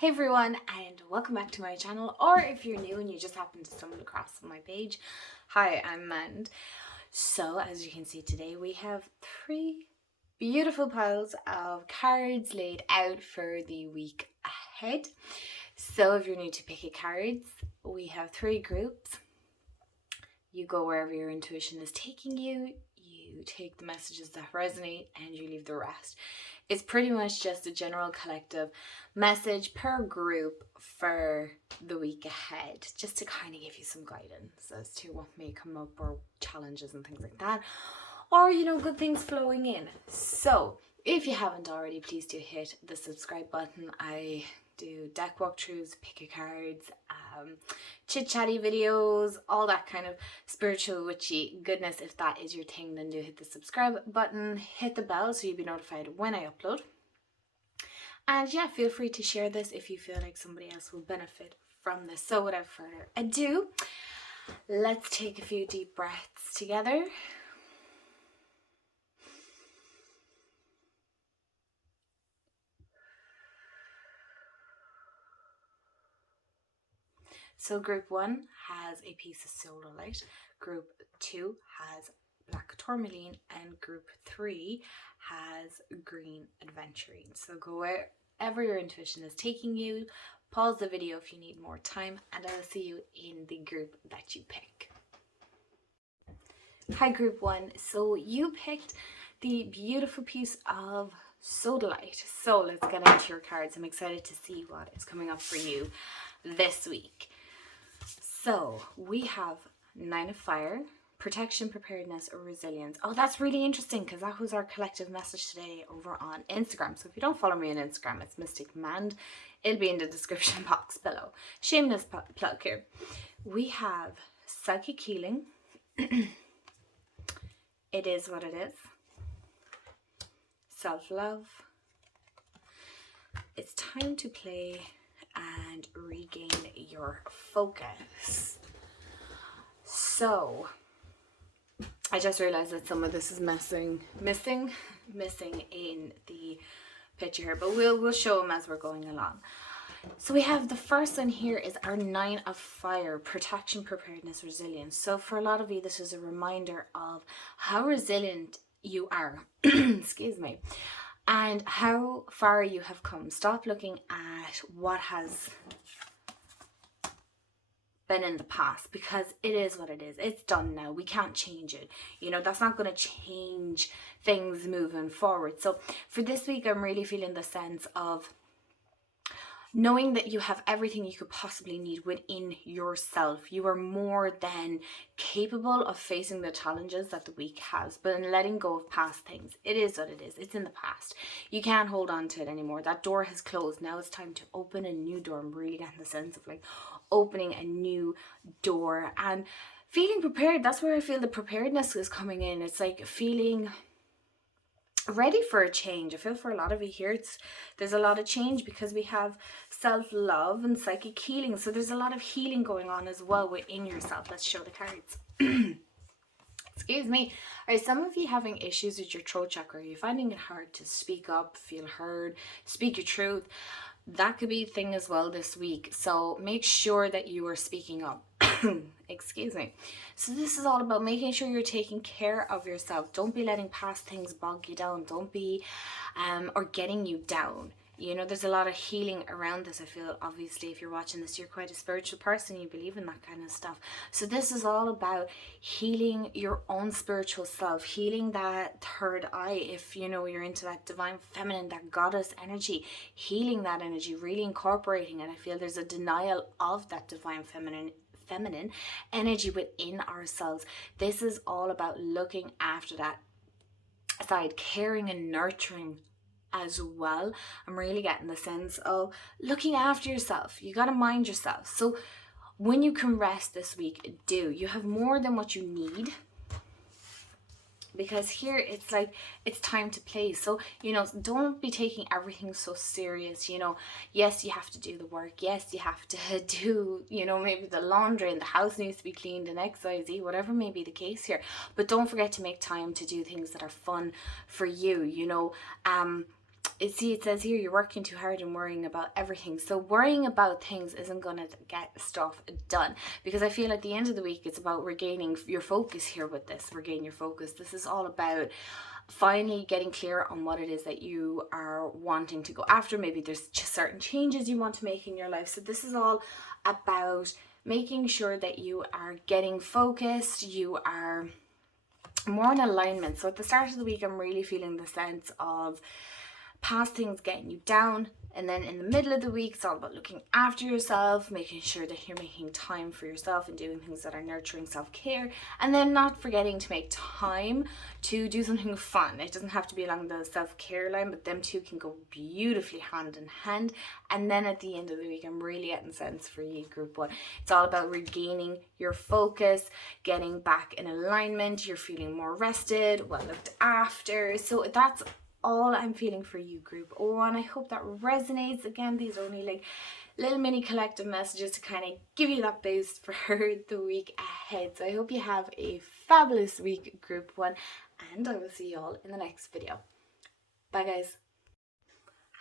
Hey everyone, and welcome back to my channel, or if you're new and you just happen to stumble across my page, hi, I'm Mand. So as you can see today, we have three beautiful piles of cards laid out for the week ahead. So if you're new to Pick a Cards, we have three groups. You go wherever your intuition is taking you, you take the messages that resonate, and you leave the rest. It's pretty much just a general collective message per group for the week ahead, just to kind of give you some guidance as to what may come up, or challenges and things like that, or good things flowing in. So if you haven't already, please do hit the subscribe button. I do deck walkthroughs, pick your cards, chit chatty videos, all that kind of spiritual witchy goodness. If that is your thing, then do hit the subscribe button, hit the bell so you'll be notified when I upload. And yeah, feel free to share this if you feel like somebody else will benefit from this. So without further ado, let's take a few deep breaths together. So group 1 has a piece of solar light, group 2 has black tourmaline, and group 3 has green aventurine. So go wherever your intuition is taking you, pause the video if you need more time, and I'll see you in the group that you pick. Hi group 1, so you picked the beautiful piece of sodalite. So let's get into your cards. I'm excited to see what is coming up for you this week. So we have 9 of Fire, protection, preparedness, or resilience. Oh, that's really interesting because that was our collective message today over on Instagram. So if you don't follow me on Instagram, it's Mystic Mand. It'll be in the description box below. Shameless plug here. We have psychic healing. It is what it is. Self-love. It's time to play and regain your focus. So I just realized that some of this is missing in the picture here, but we'll show them as we're going along. So we have the first one here is our 9 of Fire, protection, preparedness, resilience. So for a lot of you, this is a reminder of how resilient you are. Excuse me. And how far you have come. Stop looking at what has been in the past, because it is what it is. It's done now. We can't change it. That's not going to change things moving forward. So for this week, I'm really feeling the sense of knowing that you have everything you could possibly need within yourself. You are more than capable of facing the challenges that the week has, but in letting go of past things. It is what it is. It's in the past. You can't hold on to it anymore. That door has closed. Now it's time to open a new door. I'm really getting the sense of like opening a new door and feeling prepared. That's where I feel the preparedness is coming in. It's like feeling ready for a change. I feel for a lot of you here, there's a lot of change because we have self-love and psychic healing. So there's a lot of healing going on as well within yourself. Let's show the cards. Excuse me. Are some of you having issues with your throat chakra? Are you finding it hard to speak up, feel heard, speak your truth? That could be a thing as well this week. So make sure that you are speaking up. Excuse me. So this is all about making sure you're taking care of yourself. Don't be letting past things bog you down. Don't be or getting you down. There's a lot of healing around this. I feel, obviously, if you're watching this, you're quite a spiritual person. You believe in that kind of stuff. So this is all about healing your own spiritual self, healing that third eye. If you're into that divine feminine, that goddess energy, healing that energy, really incorporating it. I feel there's a denial of that divine feminine energy within ourselves. This is all about looking after that side, caring and nurturing as well. I'm really getting the sense of looking after yourself. You got to mind yourself. So when you can rest this week, you have more than what you need, because here it's like it's time to play. So don't be taking everything so serious. Yes, you have to do the work. Yes, you have to do maybe the laundry, and the house needs to be cleaned, and XYZ, whatever may be the case here. But don't forget to make time to do things that are fun for you. it says here you're working too hard and worrying about everything. So worrying about things isn't going to get stuff done, because I feel at the end of the week it's about regaining your focus here with this. Regain your focus. This is all about finally getting clear on what it is that you are wanting to go after. Maybe there's just certain changes you want to make in your life. So this is all about making sure that you are getting focused, you are more in alignment. So at the start of the week, I'm really feeling the sense of past things getting you down, and then in the middle of the week it's all about looking after yourself, making sure that you're making time for yourself and doing things that are nurturing self-care, and then not forgetting to make time to do something fun. It doesn't have to be along the self-care line, but them two can go beautifully hand in hand. And then at the end of the week, I'm really getting sense for you, group 1, it's all about regaining your focus, getting back in alignment. You're feeling more rested, well looked after. So that's all I'm feeling for you, group 1. I hope that resonates. Again, these are only like little mini collective messages to kind of give you that boost for the week ahead. So I hope you have a fabulous week, group 1, and I will see you all in the next video. Bye guys.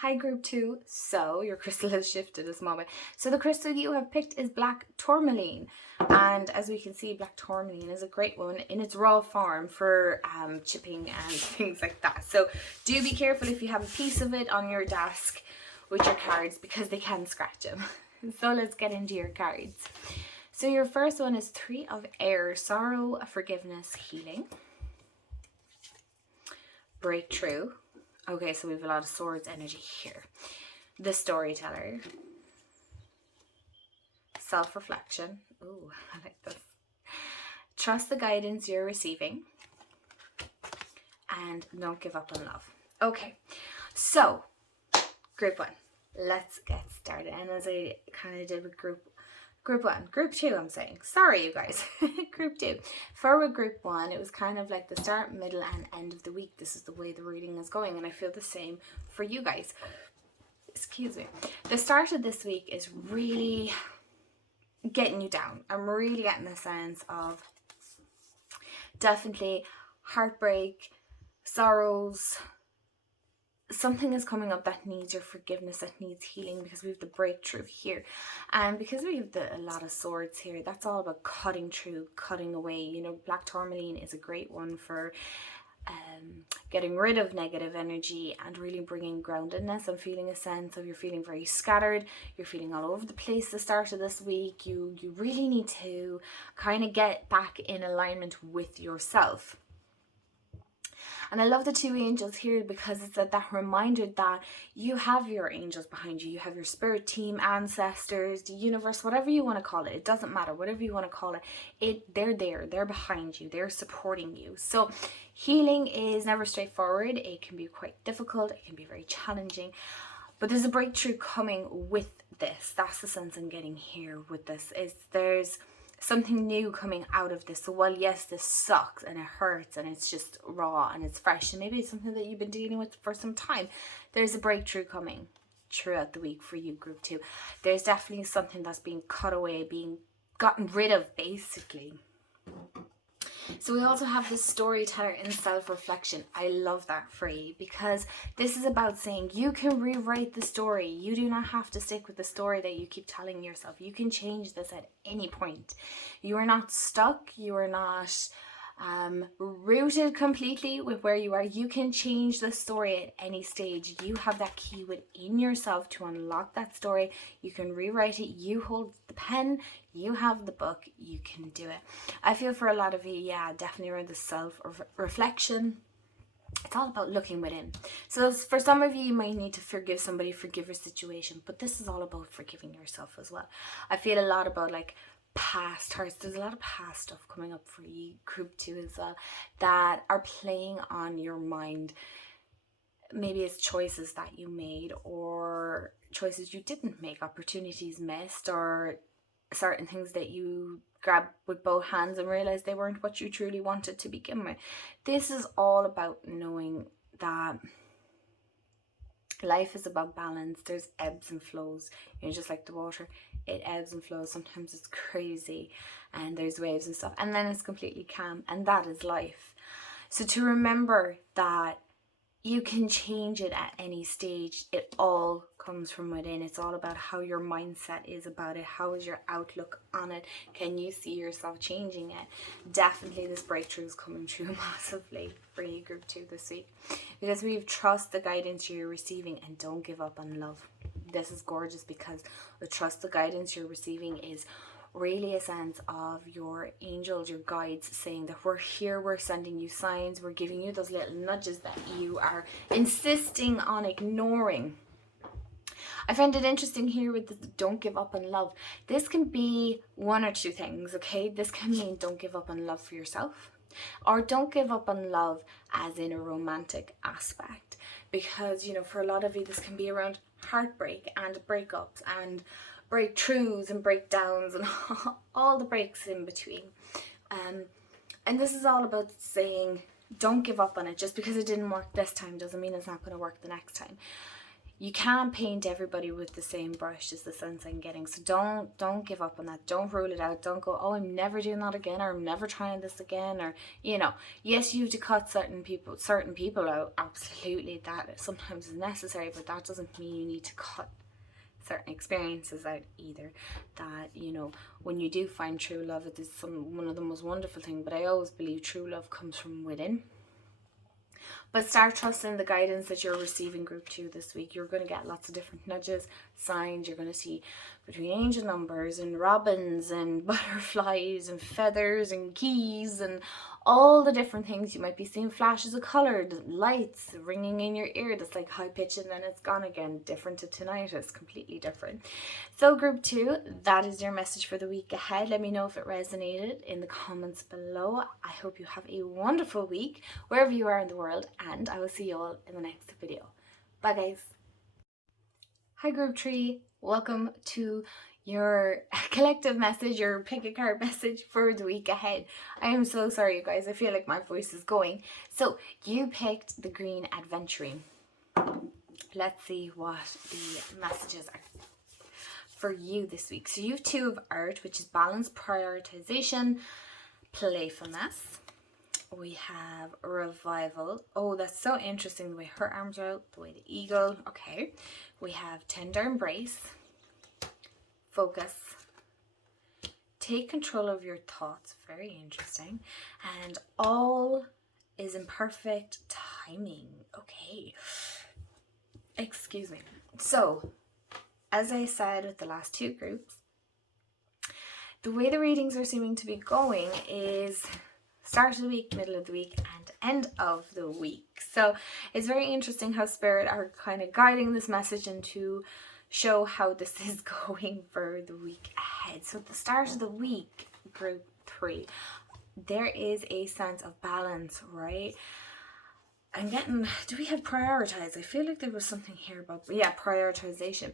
Hi group 2, so your crystal has shifted this moment. So the crystal you have picked is black tourmaline, and as we can see, black tourmaline is a great one in its raw form for chipping and things like that. So do be careful if you have a piece of it on your desk with your cards, because they can scratch them. So let's get into your cards. So your first one is 3 of Air, sorrow, forgiveness, healing, breakthrough. Okay, so we have a lot of swords energy here. The storyteller. Self-reflection. Ooh, I like this. Trust the guidance you're receiving. And don't give up on love. Okay, so group 1. Let's get started. And as I kind of did with group 1, group 2, I'm saying. Sorry, you guys. Group 2. For with group 1, it was kind of like the start, middle, and end of the week. This is the way the reading is going, and I feel the same for you guys. Excuse me. The start of this week is really getting you down. I'm really getting the sense of definitely heartbreak, sorrows. Something is coming up that needs your forgiveness, that needs healing, because we have the breakthrough here. And because we have a lot of swords here, that's all about cutting through, cutting away. You know, black tourmaline is a great one for getting rid of negative energy and really bringing groundedness. I'm feeling a sense of you're feeling very scattered, you're feeling all over the place the start of this week. You really need to kind of get back in alignment with yourself. And I love the 2 angels here, because it's that reminder that you have your angels behind you. You have your spirit team, ancestors, the universe, whatever you want to call it. It doesn't matter, whatever you want to call it. They're there. They're behind you. They're supporting you. So healing is never straightforward. It can be quite difficult. It can be very challenging. But there's a breakthrough coming with this. That's the sense I'm getting here with this. There's something new coming out of this. So while yes, this sucks and it hurts and it's just raw and it's fresh, and maybe it's something that you've been dealing with for some time, there's a breakthrough coming throughout the week for you, group 2. There's definitely something that's being cut away, being gotten rid of, basically. So we also have the storyteller in self-reflection. I love that for you, because this is about saying you can rewrite the story. You do not have to stick with the story that you keep telling yourself. You can change this at any point. You are not stuck. You are not rooted completely with where you are. You can change the story at any stage. You have that key within yourself to unlock that story. You can rewrite it. You hold the pen, you have the book, you can do it. I feel for a lot of you, yeah, definitely around the self-reflection. It's all about looking within. So for some of you, you might need to forgive somebody, forgive your situation, but this is all about forgiving yourself as well. I feel a lot about like past hurts. There's a lot of past stuff coming up for you, group 2 as well, that are playing on your mind. Maybe it's choices that you made, or choices you didn't make, opportunities missed, or certain things that you grabbed with both hands and realized they weren't what you truly wanted to begin with. This is all about knowing that life is about balance. There's ebbs and flows, you know, just like the water, it ebbs and flows. Sometimes it's crazy and there's waves and stuff, and then it's completely calm, and that is life. So to remember that you can change it at any stage. It all comes from within. It's all about how your mindset is about it. How is your outlook on it? Can you see yourself changing it? Definitely this breakthrough is coming through massively for you, group 2, this week, because we've trust the guidance you're receiving and don't give up on love. This is gorgeous, because the trust the guidance you're receiving is really a sense of your angels, your guides saying that we're here, we're sending you signs, we're giving you those little nudges that you are insisting on ignoring. I find it interesting here with the don't give up on love. This can be one or two things, okay? This can mean don't give up on love for yourself, or don't give up on love as in a romantic aspect, because, you know, for a lot of you this can be around heartbreak and breakups and breakthroughs and breakdowns and all the breaks in between. And this is all about saying don't give up on it. Just because it didn't work this time doesn't mean it's not going to work the next time. You can't paint everybody with the same brush, is the sense I'm getting. So don't give up on that. Don't rule it out. Don't go, oh, I'm never doing that again, or I'm never trying this again, or, you know, yes, you have to cut certain people out. Absolutely, that sometimes is necessary, but that doesn't mean you need to cut certain experiences out either. That, you know, when you do find true love, it is one of the most wonderful things. But I always believe true love comes from within. But start trusting the guidance that you're receiving, group 2, this week. You're going to get lots of different nudges, signs. You're going to see between angel numbers and robins and butterflies and feathers and keys and all the different things. You might be seeing flashes of colored lights ringing in your ear that's like high pitched and then it's gone again. Different to tinnitus, completely different. So group 2, that is your message for the week ahead. Let me know if it resonated in the comments below. I hope you have a wonderful week wherever you are in the world, and I will see you all in the next video. Bye guys. Hi group 3, welcome to your collective message, your pick a card message for the week ahead. I am so sorry, you guys. I feel like my voice is going. So you picked the green adventuring. Let's see what the messages are for you this week. So you have 2 of earth, which is balance, prioritization, playfulness. We have revival. Oh, that's so interesting, the way her arms are out, the way the eagle. Okay. We have tender embrace, focus, take control of your thoughts. Very interesting. And all is in perfect timing. Okay. Excuse me. So, as I said with the last 2 groups, the way the readings are seeming to be going is start of the week, middle of the week, and end of the week. So it's very interesting how Spirit are kind of guiding this message and to show how this is going for the week ahead. So at the start of the week, group 3, there is a sense of balance, right? I'm getting, do we have prioritize? I feel like there was something here about, yeah, prioritization.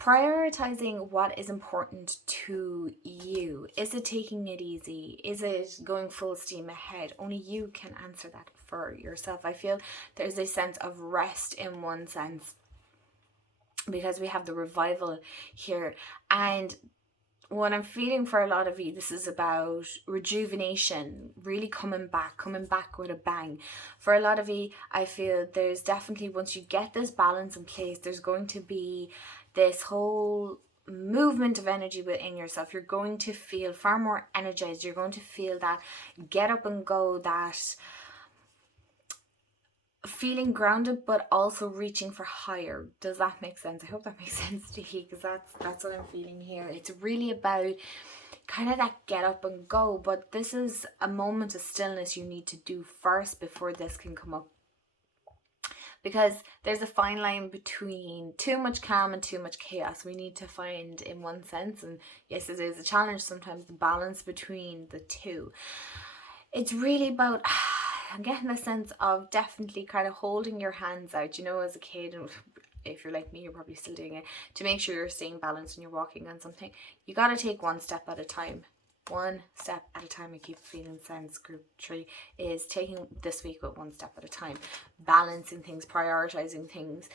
Prioritizing what is important to you. Is it taking it easy? Is it going full steam ahead? Only you can answer that for yourself. I feel there's a sense of rest in one sense, because we have the revival here. And what I'm feeling for a lot of you, this is about rejuvenation, really coming back with a bang. For a lot of you, I feel there's definitely, once you get this balance in place, there's going to be this whole movement of energy within yourself. You're going to feel far more energized. You're going to feel that get up and go, that feeling grounded, but also reaching for higher. Does that make sense? I hope that makes sense to you, because that's what I'm feeling here. It's really about kind of that get up and go, but this is a moment of stillness you need to do first before this can come up. Because there's a fine line between too much calm and too much chaos. We need to find, in one sense, and yes, it is a challenge sometimes, the balance between the two. It's really about, I'm getting the sense of definitely kind of holding your hands out, you know, as a kid, and if you're like me, you're probably still doing it, to make sure you're staying balanced and you're walking on something. You got to take one step at a time. One step at a time. I keep feeling sense. Group 3 is taking this week with one step at a time, balancing things, prioritizing things.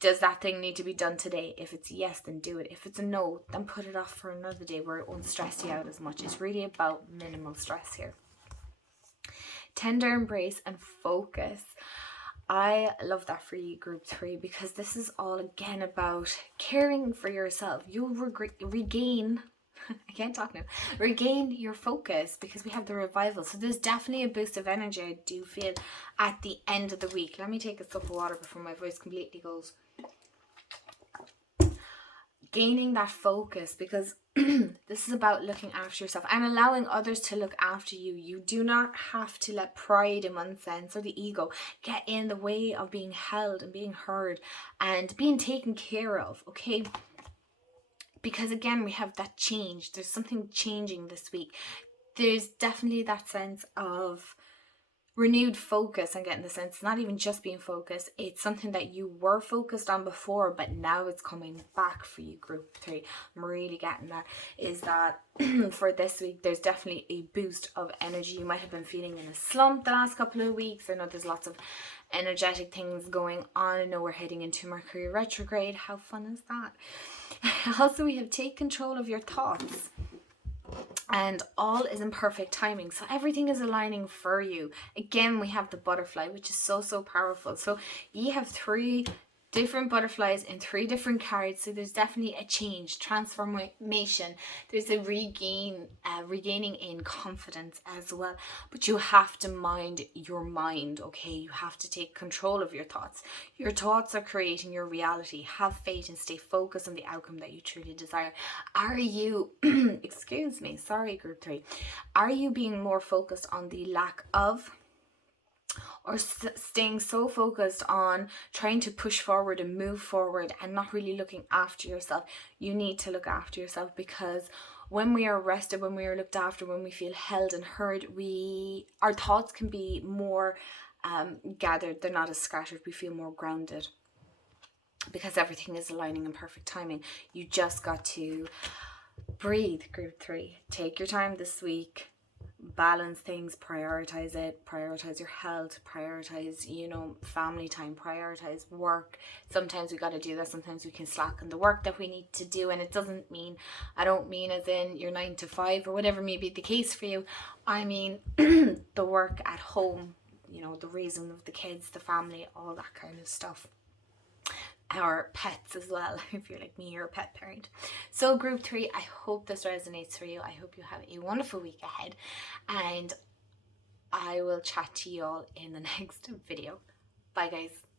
Does that thing need to be done today? If it's yes, then do it. If it's a no, then put it off for another day where it won't stress you out as much. It's really about minimal stress here. Tender embrace and focus. I love that for you, group 3, because this is all again about caring for yourself. You'll regain, I can't talk now, regain your focus because we have the revival. So there's definitely a boost of energy I do feel at the end of the week. Let me take a sip of water before my voice completely goes. Gaining that focus, because this is about looking after yourself and allowing others to look after you. You do not have to let pride, in one sense, or the ego get in the way of being held and being heard and being taken care of, okay? Because again, we have that change. There's something changing this week. There's definitely that sense of renewed focus. I'm getting the sense, not even just being focused, it's something that you were focused on before, but now it's coming back for you, group 3. I'm really getting that, is that for this week there's definitely a boost of energy. You might have been feeling in a slump the last couple of weeks. I know there's lots of energetic things going on. I know we're heading into Mercury retrograde. How fun is that? Also, we have take control of your thoughts, and all is in perfect timing, so everything is aligning for you. Again, we have the butterfly, which is so powerful. So you have 3 different butterflies in 3 different cards, so there's definitely a change, transformation. There's a regaining in confidence as well, but you have to mind your mind, okay? You have to take control of your thoughts. Your thoughts are creating your reality. Have faith and stay focused on the outcome that you truly desire. Are you excuse me, sorry, group 3, are you being more focused on the lack of, or staying so focused on trying to push forward and move forward and not really looking after yourself? You need to look after yourself, because when we are rested, when we are looked after, when we feel held and heard, our thoughts can be more gathered. They're not as scattered. We feel more grounded because everything is aligning in perfect timing. You just got to breathe, group 3. Take your time this week. Balance things, prioritize it, prioritize your health, prioritize, family time, prioritize work. Sometimes we got to do that. Sometimes we can slack on the work that we need to do, and it doesn't mean, I don't mean as in your 9 to 5 or whatever may be the case for you. I mean the work at home, the raising of the kids, the family, all that kind of stuff. Our pets as well, if you're like me, you're a pet parent. So group 3, I hope this resonates for you. I hope you have a wonderful week ahead, and I will chat to you all in the next video. Bye guys.